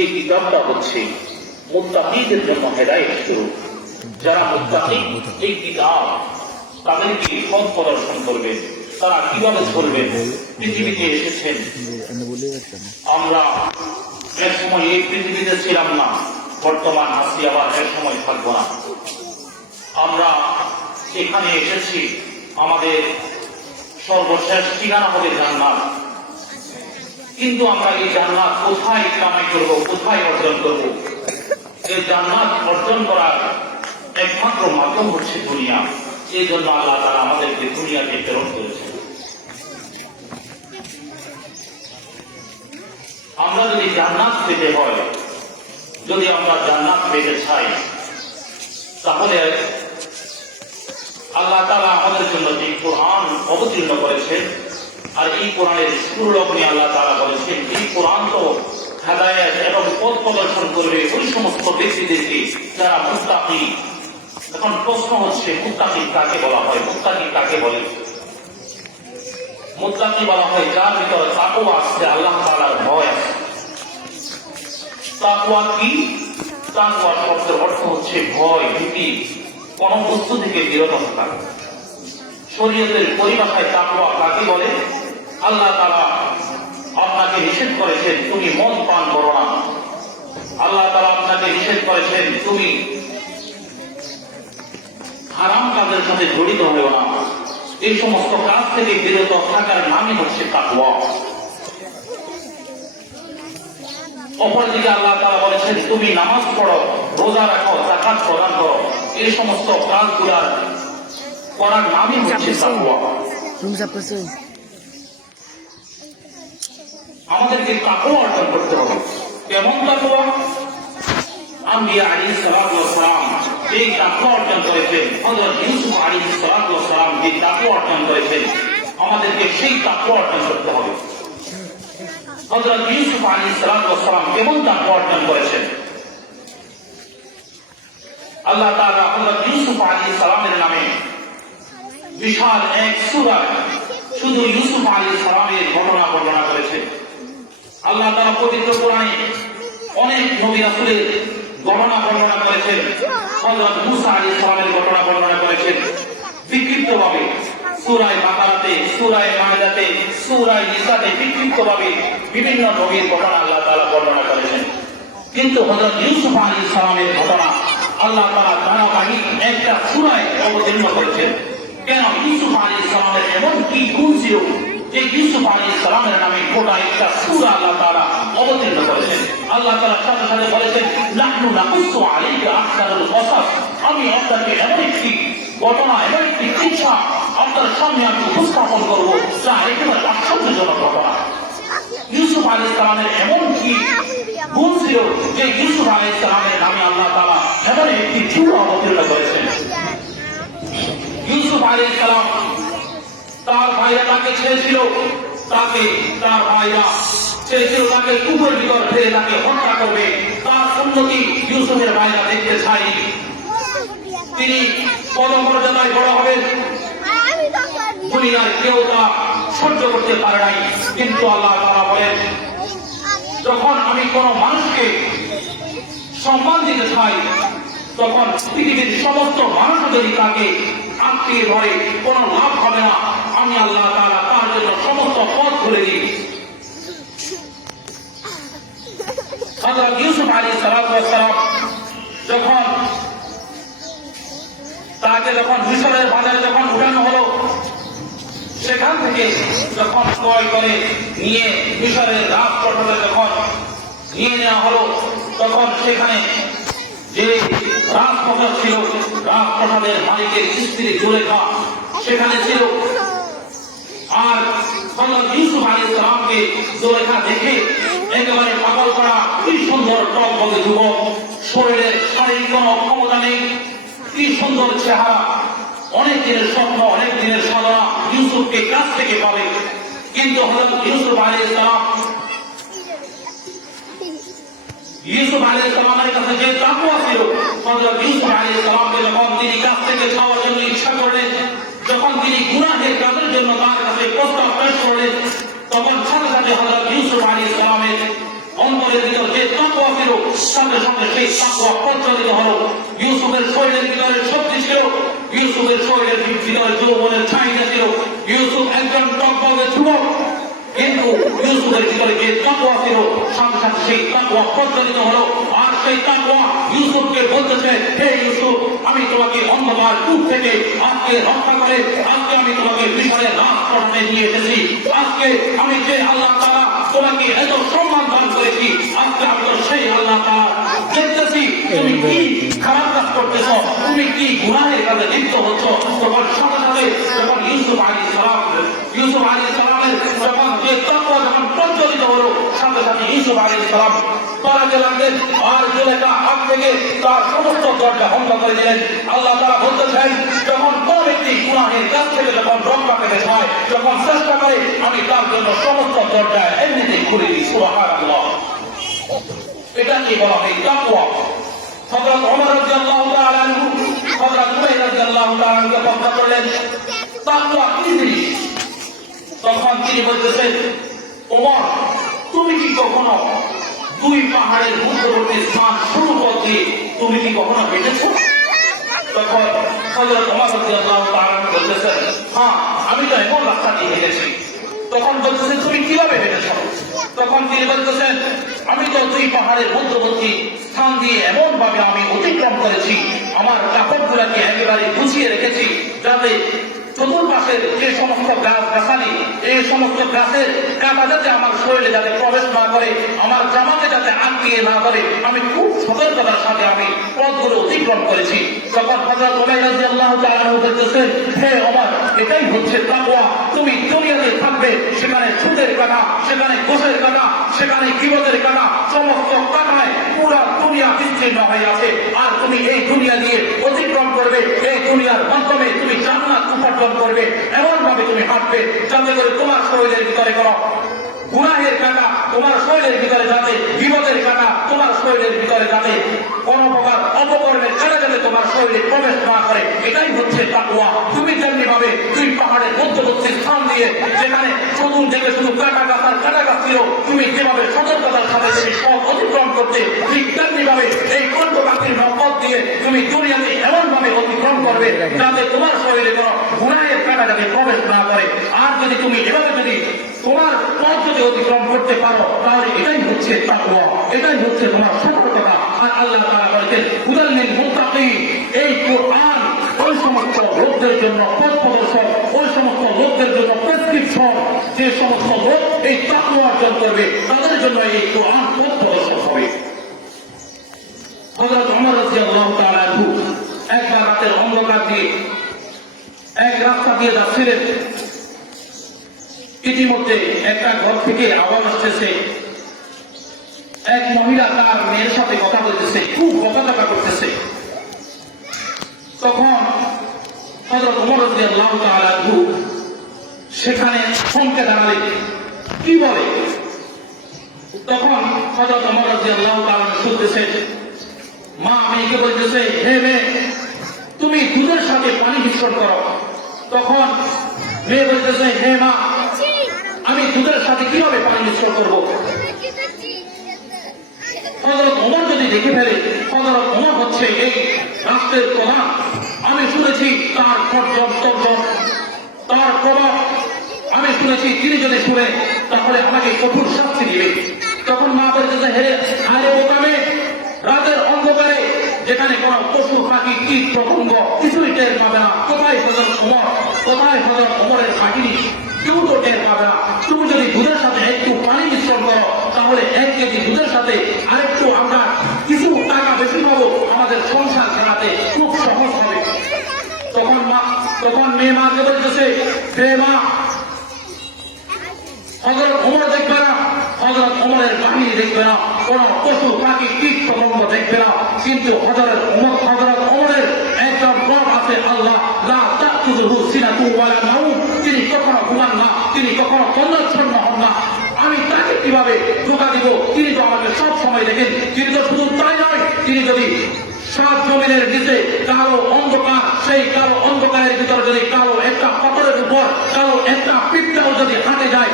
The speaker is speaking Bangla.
এই কিতাবটা হচ্ছে মুত্তাকিদের জন্য হেদায়েত শুরু যারা মুত্তাকি, এই কিতাব তাদেরকে পথ প্রদর্শন করবে তারা কীভাবে চলবেন পৃথিবীতে এসেছেন। আমরা এক সময় এই পৃথিবীতে ছিলাম না। বর্তমান আছি, আবার এক সময় থাকব না। আমরা এখানে এসেছি। আমাদের সর্বশেষ ঠিকানা হবে জান্নাত। কিন্তু আমরা এই জান্নাত কোথায় কামাই করব, কোথায় অর্জন করব? এই জান্নাত অর্জন করার একমাত্র মাধ্যম হচ্ছে দুনিয়া। এই জন্য আল্লাহ তারা আমাদেরকে দুনিয়াতে প্রেরণ করেছেন। আমরা যদি জান্নাত পেতে হয়, যদি আমরা জান্নাত পেতে চাই, তাহলে আল্লাহ তালা আমাদের জন্য যে কোরআন অবতীর্ণ করেছেন আর এই কোরআনের শুরু লগ্নে আল্লাহ তালা বলেছেন, এই কোরআন তো হেদায়ত এবং পথ প্রদর্শন করবে ওই সমস্ত ব্যক্তিদেরকে যারা মুস্তাকি এখন প্রশ্ন হচ্ছে, মুত্তাকি কাকে বলা হয়? মুত্তাকি কাকে বলে? মুত্তাকি বলা হয় যার ভিতরে তাকওয়া আছে? আল্লাহ তাআলার ভয় আছে। তাকওয়া কি? তাকওয়া শব্দের অর্থ হচ্ছে ভয়, ভীতি, কোন বস্তু থেকে বিরত থাকা। শরীয়তের পরিভাষায় তাকওয়া কাকে বলে? আল্লাহ তাআলা আপনাকে নিষেধ করেছেন তুমি মদ পান করো না। আল্লাহ তাআলা আপনাকে নিষেধ করেছেন তুমি হারাম কাজের সাথে জড়িত হয়েও না। এই সমস্ত কাজ থেকে বিরত থাকার নামই হচ্ছে তাকওয়া। অপরদিকে আল্লাহ তারা বলেছেন তুমি নামাজ পড়ো রোজা রাখো জাকাত প্রদান করো। এই সমস্ত কাজগুলার করার নামই হচ্ছে তাকওয়া। রুম সাফ করছ আমাদেরকে তাকওয়া অর্জন করতে হবে। কেমন তাকওয়া আম্বিয়া আলী সালাম যে তাকওয়া অর্জন করেছেন, হযরত ইউসুফ আলী সালাম যে তাকওয়া অর্জন করেছেন, আমাদেরকে সেই তাকওয়া অর্জন করতে হবে। হযরত ইউসুফ আলী সালাম কেমন তাকওয়া অর্জন করেছেন? আল্লাহ তাআলা ইউসুফ সালামের নামে বিশাল এক সূরা শুধু ইউসুফ আলী সালামের ঘটনা বর্ণনা করেছেন। আল্লাহ তাআলা পবিত্র কোরআনে অনেক নবী রাসূলের ঘটনা বর্ণনা করেছেন। হযরত মুসা আলাইহিস সালামের ঘটনা বর্ণনা করেছেন। বিক্ষিপ্তভাবে সূরায়ে বাকারাতে, সূরায়ে মাইদাতে সূরায়ে নিসাতে বিক্ষিপ্তভাবে বিভিন্ন নবীর ঘটনা আল্লাহ তাআলা বর্ণনা করেছেন। কিন্তু হযরত ইউসুফ আলাইহিস সালামের ঘটনা আল্লাহ তাআলা ধারাবাহিক একটা সূরায় অবতীর্ণ করেছেন। কেন? ইউসুফ আলাইহিস সালামের এমন কি গুণ ছিল যে ইউসুফ আলাইহিস সালামের নামে গোটা একটা সূরা আল্লাহ তাআলা অবতীর্ণ করেছেন। আল্লাহ তাআলা সাথে সাথে বলেছেন, নাহনু নাকুসু আলাইকা আহসানুল কসাস। আমি আপনাকে এমন একটি ঘটনা, এমন একটি শিক্ষা আপনার সামনে আমি উপস্থাপন করব, যা একেবারে আশ্চর্যজনক ঘটনা। ইউসুফ আলাইহিস সালামের এমন কি গুণ ছিল যে ইউসুফ আলাইহিস সালামের নামে আল্লাহ তাআলা এমন একটি সূরা অবতীর্ণ করেছেন? ইউসুফ আলাইহিস সালাম তার ভাইরা তাকে ছেড়েছিল, তাকে তার ভাইরা ছেড়েছিল, তাকে কুকুর ভিতর ফেলে তাকে হত্যা করবে। তার উন্নতি ইউসুফের ভাইরা দেখতে চায়নি তিনি পদমর্যাদায় বড় হবেন। দুনিয়ার কেউ তা সহ্য করতে পারে নাই। কিন্তু আল্লাহ তারা বলেন, যখন আমি কোন মানুষকে সম্মান দিতে চাই, তখন পৃথিবীর সমস্ত মানুষ যদি তাকে আত্মীয় ধরে কোনো লাভ হবে না। আমি আল্লাহ তারা তার জন্য সমস্ত পথ খুলে দিই। ইউসুফ আলাইহিস সালাম যখন তাকে যখন মিশরের বাজারে যখন উঠানো হলো, সেখান থেকে যখন ক্রয় করে নিয়ে মিশরের রাজপ্রাসাদে যখন নিয়ে নেওয়া হলো, তখন সেখানে যে রাজপ্রাসাদ ছিল, রাজপ্রাসাদের মালিকের স্ত্রী জুলেখা সেখানে ছিল। আর ইউসুফ জুলেখা দেখে একেবারে পাগল করা কি সুন্দর শারীরিক কোনো ক্ষমতা নেই, কি সুন্দর চেহারা। অনেক দিনের স্বপ্ন অনেক দিনের সাধনা ইউসুফকে কাছ থেকে পাবে। কিন্তু হযরত ইউসুফ আলাইহিস সালাম ইউসুফ আলাইহিস সালামের কাছে যে তাকওয়া ছিল, হযরত ইউসুফ আলাইহিস সালামকে যখন তিনি কাছ থেকে খাওয়ার জন্য ইচ্ছা করলেন, যখন তিনি গুনাহের কাজের জন্য তার কাছে প্রস্তাব পেশ করলেন, তখন সাথে সাথে হযরত ইউসুফ আলাইহিস সালামের অন্তরের ভিতর যে তাকওয়া সঙ্গে সঙ্গে সেই তাকুয়া প্রচলিত হলো। ইউসুফের শরীরের ভিতরে শক্তি ছিল, ইউসুফের শরীরের ভিতরে যৌবনের চাহিদা ছিল। ইউসুফ একজন টকবগে যুবক কিন্তু ইউসুফের ভিতরে যে তাকুয়া ছিল সঙ্গে সেই তাকুয়া প্রচলিত হলো। আর সেই তাকুয়া ইউসুফকে বলতেছে, হে ইউসুফ, আমি তোমাকে অন্ধকার কূপ থেকে আজকে রক্ষা করে, আজকে আমি তোমাকে মিশরের রাজপ্রধানে নিয়ে এসেছি। আজকে আমি যে আল্লাহ তারা তোমাকে এত সম্মান দান করেছি, আজকে আমি সেই আল্লাহ তারা দেখতেছি। তুমি কি খারাপ কাজ করতেছ? তুমি কি গুনাহের কাজে লিপ্ত হচ্ছ? তখন সাথে সাথে যখন ইউসুফ আলী সালাম, ইউসুফ আলী সালামের যখন যে তত্ত্ব যখন প্রজ্বলিত হলো সাথে সাথে ইউসুফ আলী সালাম। পরাজে লাগলেন আর জুলেখা হাত থেকে তার সমস্ত দরজা বন্ধ করে দিলেন। আল্লাহ তারা বলতেছেন, যখন কোন ব্যক্তি গুনাহের কাছ থেকে যখন রক্ষা পেতে চায়, যখন চেষ্টা করে, আমি তার জন্য সমস্ত দরজা এমনিতেই খুলে দিই। সুবাহার এটা কি বলা হয়? তাকওয়া। হযরত ওমর রাদিয়াল্লাহু তাআলা আনহু, হযরত উমাইর রাদিয়াল্লাহু তাআলা আনহুকে প্রশ্ন করলেন, তাকওয়া কি জিনিস? তখন তিনি বলতেছেন, ওমর তুমি কি কখনো দুই পাহাড়ের মধ্যবর্তী স্থান শুরু করতে তুমি কি কখনো হেঁটেছো? তখন তাআলা বলতেছেন হ্যাঁ আমি তো এমন রাস্তা দিয়ে হেঁটেছি। তখন বলতেছেন, তুমি কীভাবে তখন তিনি বলতেছেন, আমি তো দুই পাহাড়ের মধ্যবর্তী স্থান দিয়ে এমন ভাবে আমি অতিক্রম করেছি। আমার কাপড়গুলাকে একেবারে গুছিয়ে রেখেছি যাতে চতুর্পাশের যে সমস্ত গাছ গাছালি এই সমস্ত গাছের কাটা যাতে আমার শরীরে যাতে প্রবেশ না করে, আমার জামাকে যাতে আটকিয়ে না করে, আমি খুব সতর্কতার সাথে আমি পথগুলো অতিক্রম করেছি। তখন হযরত ওমর রাদিয়াল্লাহু তাআলা বলতেছেন, হে ওমর, এটাই হচ্ছে তাকওয়া। তুমি দুনিয়াতে থাকবে, সেখানে সুদের কাটা, সেখানে ঘোষের কাটা, সেখানে কিবতের কাটা, সমস্ত কাটায় পুরা দুনিয়া বিচ্ছিন্ন হয়ে আছে। আর তুমি এই দুনিয়া দিয়ে অতিক্রম করবে, এই দুনিয়ার মাধ্যমে তুমি জান্নাত উপার্জন করবে এমন ভাবে তুমি হাঁটবে, যাতে করে তোমার শরীরের ভিতরে কোনো গুনাহের কাটা, তোমার শরীরের ভিতরে যাতে, বিপদের কাটা, তোমার শরীরের ভিতরে যাতে কোন প্রকার অপকর্মের কাটা যাতে তোমার শরীরে প্রবেশ না করে। এটাই হচ্ছে তাকুয়া তুমি তেমনি ভাবে দুই পাহাড়ের মধ্যবর্তী স্থান দিয়ে যেখানে চতুর থেকে শুধু কাটা গাছার কাটা গাছ ছিল, তুমি যেভাবে সতর্কতার সাথে তুমি সব অতিক্রম করতে, ঠিক তেমনি ভাবে এই কল্প পাখির নপথ দিয়ে তুমি দুনিয়াতে করবে যাতে তোমার শরীরে কোনো গুনাহের কাটা যাতে প্রবেশ না করে। আর যদি তুমি এভাবে যদি তোমার পথ যদি অতিক্রম করতে পারো, তাহলে এটাই হচ্ছে তাকওয়া, এটাই হচ্ছে তোমার সতর্কতা। আর আল্লাহ তাআলা বলেছেন হুদাল্লিল মুত্তাকিন এই কোরআন ওই সমস্ত লোকদের জন্য পথ প্রদর্শক, ওই সমস্ত লোকদের জন্য প্রেসক্রিপশন যে সমস্ত লোক এই তাকওয়া অর্জন করবে, তাদের জন্য এই কোরআন দিয়ে এক রাস্তা দিয়ে যাচ্ছিলেন। ইতিমধ্যে একটা ঘর থেকে আওয়াজ আসতেছে। এক মহিলা তার মেয়ের সাথে কথা বলতেছে, খুব বকাঝকা করতেছে। তখন সেখানে থমকে দাঁড়ালেন। কি বলে? তখন হযরত ওমর রাদিয়াল্লাহু তাআলা আনহু শুনতেছেন, মা, মেয়েকে বলতেছে, হে মেয়ে তুমি দুধের সাথে পানি মিশ্রণ করো। তখন মেয়ে বলতেছে হে মা আমি দুধের সাথে কীভাবে পানি মিশ্রণ করব? হজরত ওমর যদি দেখে ফেলে হজরত ওমর হচ্ছে এই রাষ্ট্রের প্রধান। আমি শুনেছি তার খরচম তর্জম তার প্রভাব। আমি শুনেছি তিনি যদি শুনে তাহলে আমাকে কঠোর শাস্তি দিবে। তখন মা বলতেছে হে আরে ওখানে রাতের অন্ধকারে যেখানে কোনো পশু পাখি কীট পতঙ্গ কিছুই টের পাবে না। কোথায় কোথায় কেউ তো টের পাবে না। তুমি যদি দুধের সাথে একটু পানি মিশ্রণ করো, তাহলে এক কেজি দুধের সাথে আরেকটু আমরা কিছু টাকা বেশি পাবো আমাদের সংসার চালাতে। খুব সহজ হবে। তখন মা, তখন মেয়ে বলতেছে, হে মা দেখবে না, হজরত ওমরের বাহিনী দেখবে না, কোন পশু পাখি কীট দেখবে না, কিন্তু হজরত ওমর হজরত আল্লাহ তিনি কখনো ঘুমান না, তিনি কখনো তন্দ্রাচ্ছন্ন হন না। আমি তাকে কীভাবে ধোকা দিব? তিনি তো আমাকে সব সময় দেখেন। তিনি শুধু তাই নয়, তিনি যদি সাত জমিনের নিচে কালো অন্ধকার, সেই কালো অন্ধকারের ভিতরে যদি কালো একটা পাথরের উপর, কালো একটা পিঠটাও যদি হাতে যায়